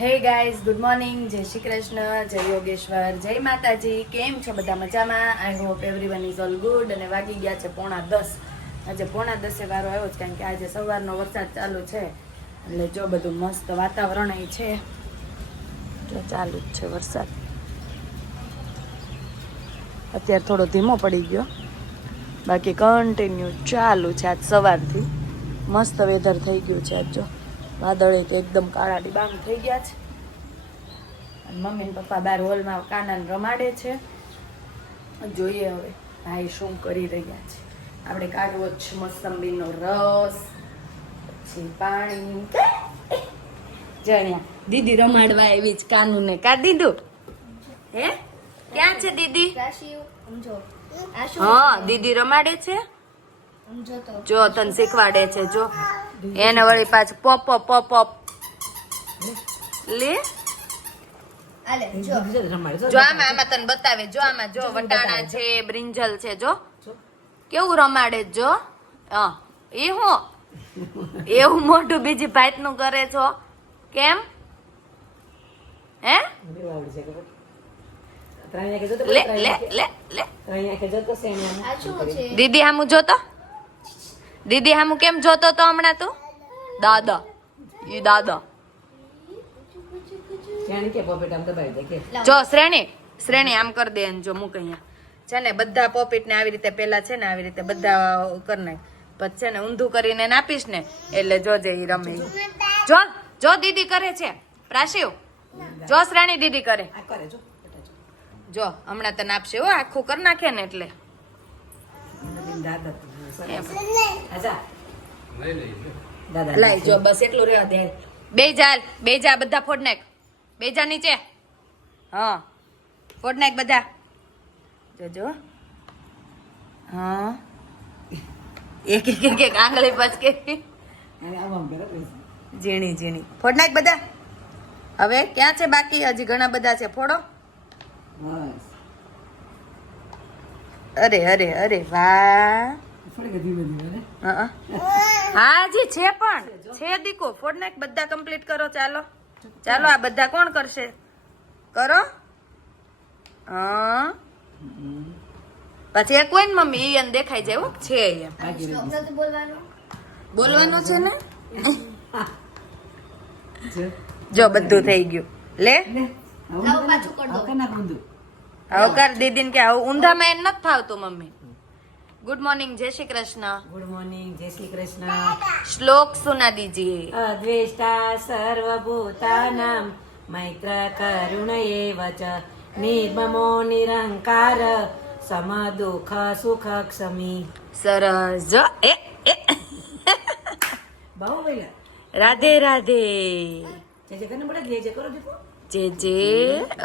Hey guys good morning જય શ્રી કૃષ્ણ, જય યોગેશ્વર, જય માતાજી. કેમ છો બધા મજામાં? I hope everyone is all good અને વાગી ગયા છે પોણા દસ. આજે પોણા દસે વારો આવ્યો છે કારણ કે આજે સવારનો વરસાદ ચાલુ છે. એટલે જો બધું મસ્ત વાતાવરણ છે જો ચાલુ જ છે વરસાદ. અત્યારે થોડો ધીમો પડી ગયો. બાકી કન્ટિન્યુ ચાલુ છે આજ સવારથી. મસ્ત વેધર થઈ ગયું છે આજ જો. વાદળે તો એકદમ કાળા ડિબાંગ થઈ ગયા છે. અને મમ્મી ને પપ્પા બાર હોલમાં કાનાને રમાડે છે. જોઈએ હવે ભાઈ શું કરી રહ્યા છે. આપણે કાઢવો છે મોસંબીનો રસ પછી પાણી જણ્યા દીદી રમાડવા એવી જ કાનુને કાઢી દીધું. હે? ક્યાં છે દીદી? હા દીદી રમાડે છે. જો તને શીખવાડે છે જો. એને વળી પાછું પોપ પોપ પોપ પોપ. લે. જો. જો આમાં આમાં તને બતાવે જો આમાં જો વટાણા છે બ્રિંજલ છે જો. કેવું રમાડે જો? હા એ હું. એવું મોટું બીજી ભાતનું કરે છો? કેમ? હે? લે લે લે લે. આ શું છે? દીદી આમ જોતો? દીદી હામું કેમ જોતો તો હમણાં તું? દાદા. ઈ દાદા. જો શ્રેણી. શ્રેણી આમ કરી દે જો મૂક અહીંયા. છે ને બધા પોપીટ ને આવી રીતે પેલા છે ને આવી રીતે બધા કરી નાખ. પછી છે ને ઊંધું કરીને નાપીશ ને એટલે જોજે ઈ રમે. જો જો દીદી કરે છે. પ્રાશિવ જો શ્રેણી દીદી કરે. જો હમણાં તને આપશે હો આખું કરી નાખે ને એટલે. એમ. લાય જો બસ એટલું રહેવા દે. બે જા બે જા બધા ફોડ નાખ બે જા નીચે. હા. ફોડ નાખ બધા. જોજો. હા. એક એક એક એક આંગળી પચકે. ઝીણી ઝીણી. ફોડ નાખ બધા. હવે ક્યાં છે બાકી? હજી ઘણા બધા છે. ફોડો. અરે અરે અરે વાહ. હા હા. હજી છે પણ. છે દીકો. ફોડ નાખ બધા કમ્પ્લીટ કરો ચાલો. ચાલો આ બધા કોણ કરશે? કરો. હા. પછી એક કોઈ ને મમ્મી એને દેખાઈ જાય હો, છે બોલવાનો? બોલવાનું છે ને? જો બધું થઈ ગયું. લે. આવકાર પાછું કર દો. દીદીને કે આવું ઊંધામાં એને નથી ફાવતું મમ્મી. ગુડ મોર્નિંગ જય શ્રી કૃષ્ણ ગુડ મોર્નિંગ જય શ્રી કૃષ્ણ શ્લોક સુના દીજીએ અદ્વેષ્ટા સર્વભૂતાનાં મૈત્ર કરુણ એવ ચ નિર્મમો નિરંકાર સમ દુઃખ સુખ ક્ષમી સરસ એ એ બહુ બોલ્યા રાધે રાધે જે જે કને બડે જે જે કરો દીપો જે જે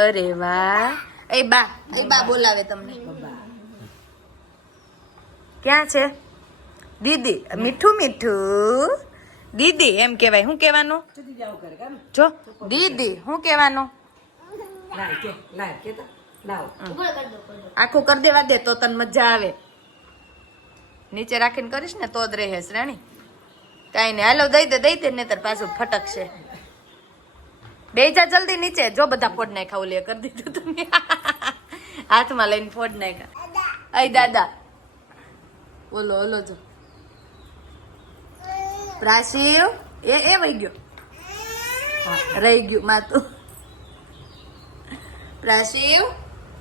અરે વાહ એ બા બા બોલાવે તમને. બાબા ક્યાં છે? દીદી મીઠું મીઠું. દીદી એમ કહેવાય. શું કહેવાનું? જો. દીદી શું કહેવાનું? આખું કરી દેવા દે તો તને મજા આવે. નીચે રાખીને કરીશ ને તો જ રહે શ્રેણી કાંઈ નહીં. હાલો દઈ દે દઈ દે નહીતર પાછું ફટકશે. બે જા જલ્દી નીચે. જો બધા ફોડ નાખ્યા ઓલી કરી દીધું તમે હાથમાં લઈને ફોડ નાખ્યા. અય દાદા ઓલો ઓલો જો. પ્રાસીવ એ એ વહી ગયો. રહી ગયું માતું પ્રાસીવ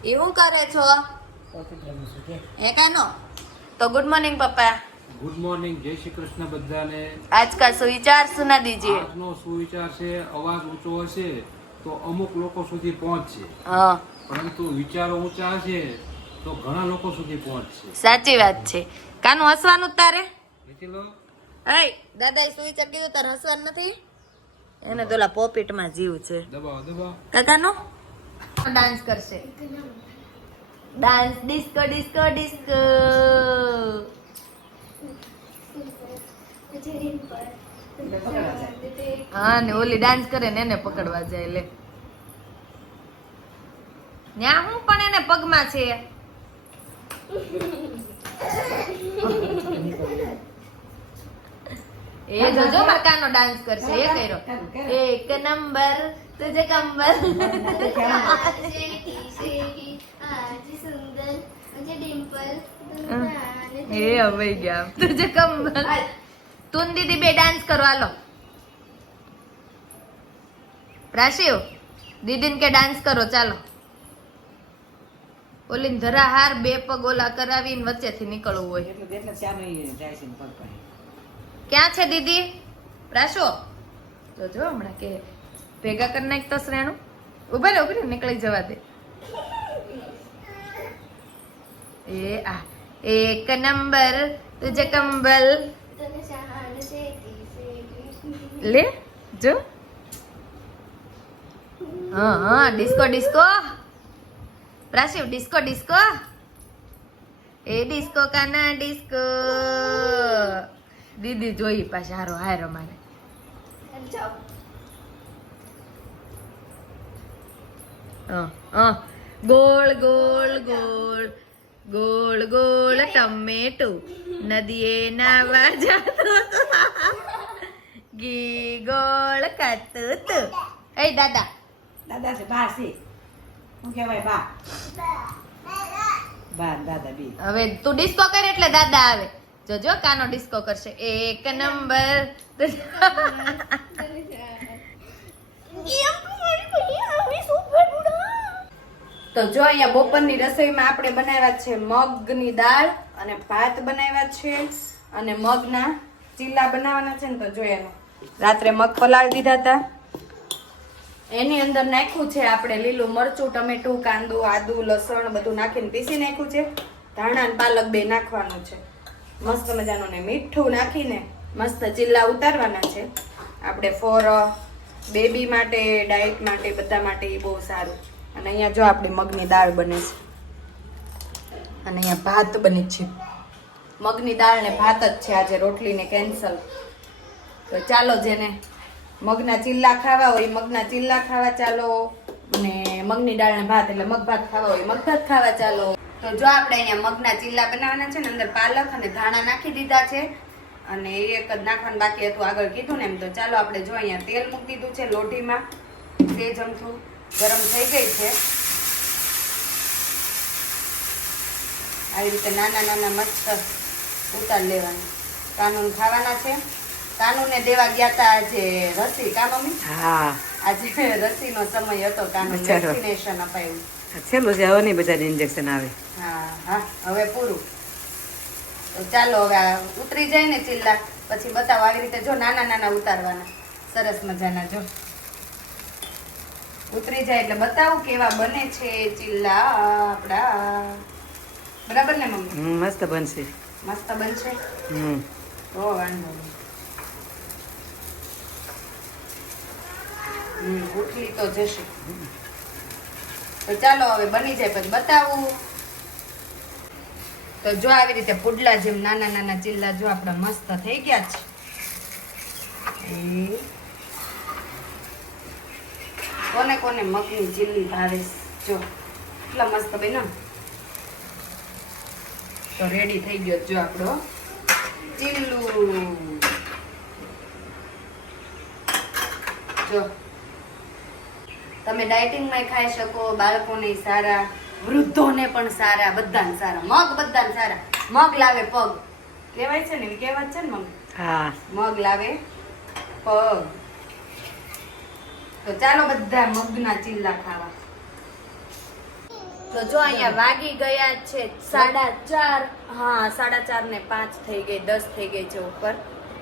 એવું કરે છો? એ કાનો? તો ગુડ મોર્નિંગ પપ્પા. ગુડ મોર્નિંગ જય શ્રી કૃષ્ણ બધાને. આજ કા સુવિચાર સુના દીજે. આજનો સુવિચાર છે અવાજ ઊંચો હશે તો અમુક લોકો સુધી પહોંચશે. હા. પરંતુ વિચારો ઊંચા છે તો ઘણા લોકો સુધી પહોંચશે. સાચી વાત છે. કાનું હસવાનું જ તારે એય દાદા સુવિચાર કીધું તારે હસવાનું નથી? એને તો પોપીટમાં જીવ છે. દબાવો દબાવો. કાકાનો? ડાન્સ કરશે. Dance disco disco disco. હા ને ઓલી ડાન્સ કરે ને એને પકડવા જાય લે. ન્યા હું પણ એને પગમાં છે? એ જોજો મકાનો ડાન્સ કરશે એ કર્યો એક નંબર तुझे कंबल आज सुंदर मुझे डिंपल એ હવે ગયા તુજે કંબલ તું ને દીદી બે ડાન્સ કરો હાલો રાશિવ દીદીને કે ડાન્સ કરો ચાલો ઓલીને ધરાહાર બે પગ ઓલા કરાવીને વચ્ચેથી નીકળવું હોય. એટલું એટલે શ્યામ જાય છે પગ પાસે ક્યાં છે દીદી? પ્રાશો તો જો હમણાં કે ભેગા કરી નાખ તો શ્રેણું. ઊભા રે ઊભી રે નીકળી જવા દે. એ આ એક નંબર તુજે કંબલ. લે જો. હા હા disco disco. Prashiv disco disco એ ડિસ્કો કાના ડિસ્કો દીદી જોઈ પાછા, હારો હારો મારે. ગોળ ગોળ ગોળ ગોળ ગોળ, ટમેટો. નદીએ નાવા જાતો ગી ગોળ કાતું તું એ દાદા. દાદા છે છે. શું કહેવાય બા. બા, દાદા હવે તું ડિસ્કો કર એટલે દાદા આવે. જોજો કાનો ડિસ્કો કરશે. એક નંબર. તો જો અહીંયા બપોરની રસોઈમાં આપણે બનાવ્યા છે મગની દાળ અને ભાત બનાવ્યા છે અને મગના ચીલા બનાવવાના છે ને તો જો એનું. રાત્રે મગ પલાળી દીધા હતા. એની અંદર નાખ્યું છે આપણે લીલું મરચું, ટમેટું, કાંદો, આદુ, લસણ બધું નાખીને પીસી નાખ્યું છે. ધાણા અને પાલક બે નાખવાનું છે. મસ્ત મજાનું ને મીઠું નાખીને મસ્ત ચીલા ઉતારવાના છે. આપણે ફોર બેબી માટે, ડાયટ માટે, બધા માટે એ બહુ સારું. અને અહીંયા જો આપણી મગની દાળ બને છે. અને અહીંયા ભાત બને છે. મગની દાળ ને ભાત જ છે આજે રોટલીને કેન્સલ. તો ચાલો જેને મગના ચીલ્લા ખાવા હોય, મગના ચીલ્લા ખાવા ચાલો. ને મગની દાળના ભાત એટલે મગ ભાત ખાવા હોય મગ ભાત ખાવા ચાલો. તો જો આપણે અહીંયા મગના ચીલ્લા બનાવવાના છે ને, અંદર પાલક અને ધાણા નાખી દીધા છે. અને એ એક જ નાખવાનું બાકી હતું, આગળ કીધું ને એમ. તો ચાલો આપણે જો અહીંયા તેલ મૂકી દીધું છે લોટીમાં તે જમથું ગરમ થઈ ગઈ છે. આવી રીતે નાના નાના મસ્ત ઉતાર લેવાના. કાનૂન ખાવાના છે. કાનૂને દેવા ગયા તા આજે રસી કા મમ્મી હા. આજે રસીનો સમય હતો કાનુ. વેક્સિનેશન અપાયું. છેલ્લું છે હવે નહીં બધાને ઇન્જેક્શન આવે. હા હા હવે પૂરું. તો ચાલો હવે ઉતરી જાય ને ચિલ્લા પછી બતાવો આવી રીતે જો નાના નાના ઉતારવાના. સરસ મજાના જો. ઉતરી જાય એટલે બતાવું કેવા બને છે ચિલ્લા આપડા. બરાબર ને મમ્મી? મસ્ત બનશે. મસ્ત બનશે? હમ. ઓ વાંધો નહીં તો જશે. તો ચાલો હવે બની જાય પછી બતાવું. તો જો આવી રીતે પુડલા જેમ નાના નાના ચીલ્લા જો આપણા મસ્ત થઈ ગયા છે. કોને કોને મગની ચીલ્લી ભાવે જો એટલા મસ્ત બન્યા. તો રેડી થઈ ગયો જો આપણો ચીલ્લું જો. તમે ડાયટિંગમાં ખાઈ શકો બાળકોને સારા વૃદ્ધોને પણ સારા બધાને સારા. મગ બધાને સારા. મગ લાવે પગ. કહેવાય છે ને એવી કહેવત છે ને મગ? હા. મગ લાવે પગ. તો ચાલો બધા મગના ચીલા ખાવા. તો જો અહીંયા વાગી ગયા છે સાડા ચાર. હા સાડા ચાર ને પાંચ થઈ ગઈ દસ થઈ ગઈ છે ઉપર.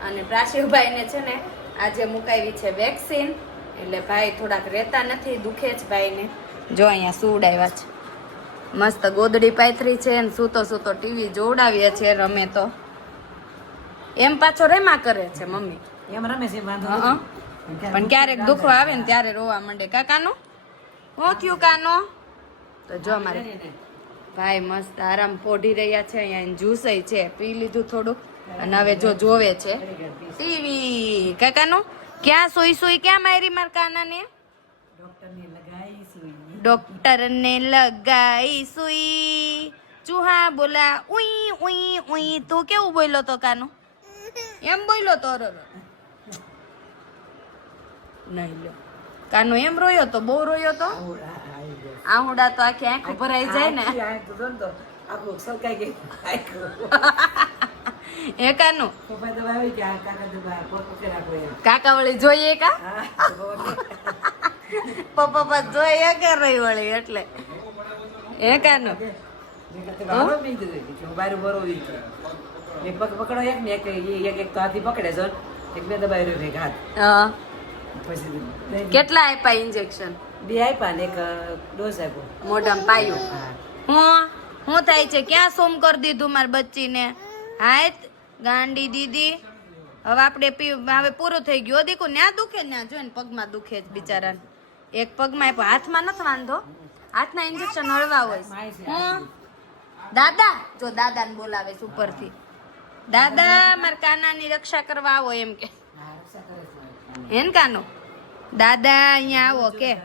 અને પ્રાશિવભાઈને છે ને આજે મુકાવી છે વેક્સિન. એટલે ભાઈ થોડાક રહેતા નથી દુખે જ ભાઈને. જો અહીંયા સુવડાવ્યા છે. મસ્ત ગોદડી પાથરી છે ને સૂતો સૂતો ટીવી જોવડાવીએ છે રમે તો. એમ પાછો રેમા કરે છે મમ્મી. એમ રમે છે વાંધો પણ ક્યારેક દુખો આવે. ને ત્યારે રોવા માંડે. કાકાનો? શું થયું કાનો? તો જો અમારે ભાઈ મસ્ત આરામ પોઢી રહ્યા છે અહીંયા જ્યુસ છે પી લીધું થોડુંક. અને હવે જો જોવે છે. ટીવી કાકાનો? ક્યાં સોઈ સોઈ ક્યાં મારી માર કાનાને ડોક્ટરને લગાઈ સુઈ ડોક્ટર ને લગાઈ સુઈ ચૂહા બોલા ઉઈ ઉઈ ઉઈ તો કેવું બોલ્યો તો કાનો એમ બોલ્યો તો. નહીં કાનો એમ રોયો તો બહુ રોયો તો આહુડા તો આખી આંખ ભરાઈ જાય ને આખું ગઈ તો કાકા એમ કાકા વળી જોઈએ કા? પપ્પા પપ્પા જોઈએ કે રહી વળી એટલે? એ કાનું? મેં કીધું બારો મેં કીધું કે હું બારું બરો ઈ કે. મેં પગ પકડો એક ને એક એક એક તો હાથી પકડે છે. એક બે દબાઈ રહ્યો એક હાથ. કેટલા આપ્યા ઇન્જેક્શન બે આપ્યા ને એક ડોઝ આપ્યો. મોઢામાં પાયો. હું હું થાય છે? ક્યાં સોમ કરી દીધું મારી બચ્ચીને? હાય ગાંડી દીદી, હવે આપણે હવે પૂરું થઈ ગયું. દીકુ, ન્યા દુખે, ન્યા જો ને પગમાં દુખે જ બિચારાને. એક પગમાં પણ હાથમાં નથી વાંધો. હાથના ઇન્જેક્શન હળવા હોય. હું? દાદા, જો દાદાને બોલાવે છે ઉપરથી. દાદા, મારા કાનાની રક્ષા કરવા આવો એમ કે. હેન કાનો? દાદા, અહીંયા આવો કે.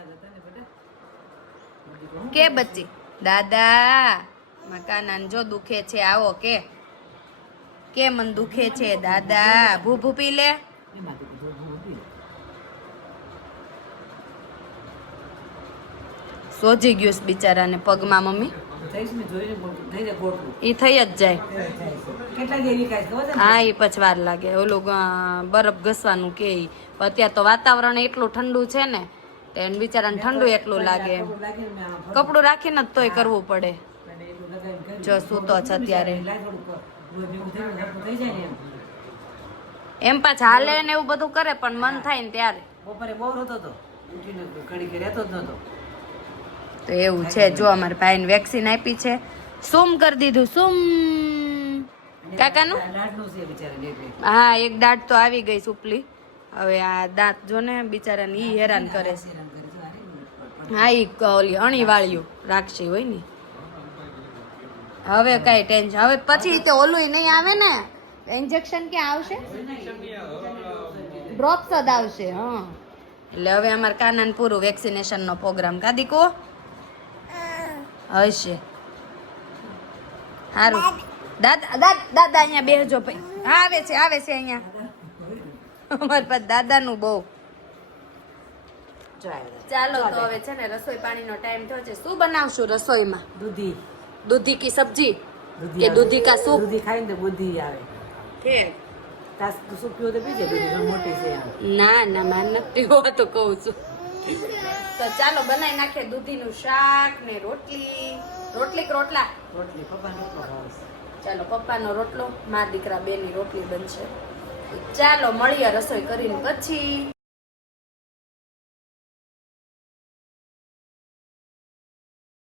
કે બચ્ચી? દાદા મકાનાન જો દુખે છે, આવો કે. કે મન દુખે છે, દાદા ભૂ ભૂ પી લે. સોજી ગયું બિચારાને પગમાં, મમ્મી. એ થઈ જ જાય? હા એ પછી વાર લાગે ઓલું બરફ ઘસવાનું કે. અત્યારે તો વાતાવરણ એટલું ઠંડુ છે ને એને બિચારાને ઠંડુ એટલું લાગે કપડું રાખીને જ તોય કરવું પડે. જો સૂતો છે અત્યારે એમ. પાછા હાલે ને એવું બધું કરે પણ મન થાય ને ત્યારે. બપોરે બહુ રોતો હતો. ઉઠીને ઘડી કે રહેતો જ નતો તો એવું છે જો અમારા ભાઈને વેક્સિન આપી છે સુમ કરી દીધું સુમ કાકાનું. હા એક દાંત તો આવી ગઈ સુપલી હવે આ દાંત જો ને બિચારાને ઈ હેરાન કરે છે. હા ઈ ઓલી અણી વાળ્યું રાખશી હોય ને. હવે કઈ ટેન્શન હવે પછી તો ઓલું નહીં આવે ને. ઇન્જેક્શન ક્યાં આવશે? ડ્રોપ્સ જ આવશે હા. એટલે હવે અમારે કાનાને પૂરું વેક્સિનેશન નો પ્રોગ્રામ કાદી કો હશે. સારું દાદા દાદા દાદા અહીંયા બેહજો ભાઈ. હા આવે છે આવે છે અહીંયા. અમારી પાસે દાદાનું બહુ. જો ચાલો તો હવે છે ને રસોઈ પાણીનો ટાઈમ થયો છે. શું બનાવશું રસોઈમાં? દૂધી. દૂધી કી સબ્જી? દૂધી કે. દૂધી કા સૂપ? દૂધી ખાઈને તો બુદ્ધિ આવે. કે તાસ સૂપ પીવો તો પીજે દૂધી મોટી છે. ના ના માર ન પીવો તો કહું છું. તો ચાલો બનાવી નાખીએ દૂધીનું શાક ને રોટલી. રોટલી કે રોટલા? રોટલી પપ્પાને. ચાલો પપ્પાનો રોટલો. મારા દીકરા બેની રોટલી બનશે. ચાલો મળીએ રસોઈ કરીને પછી.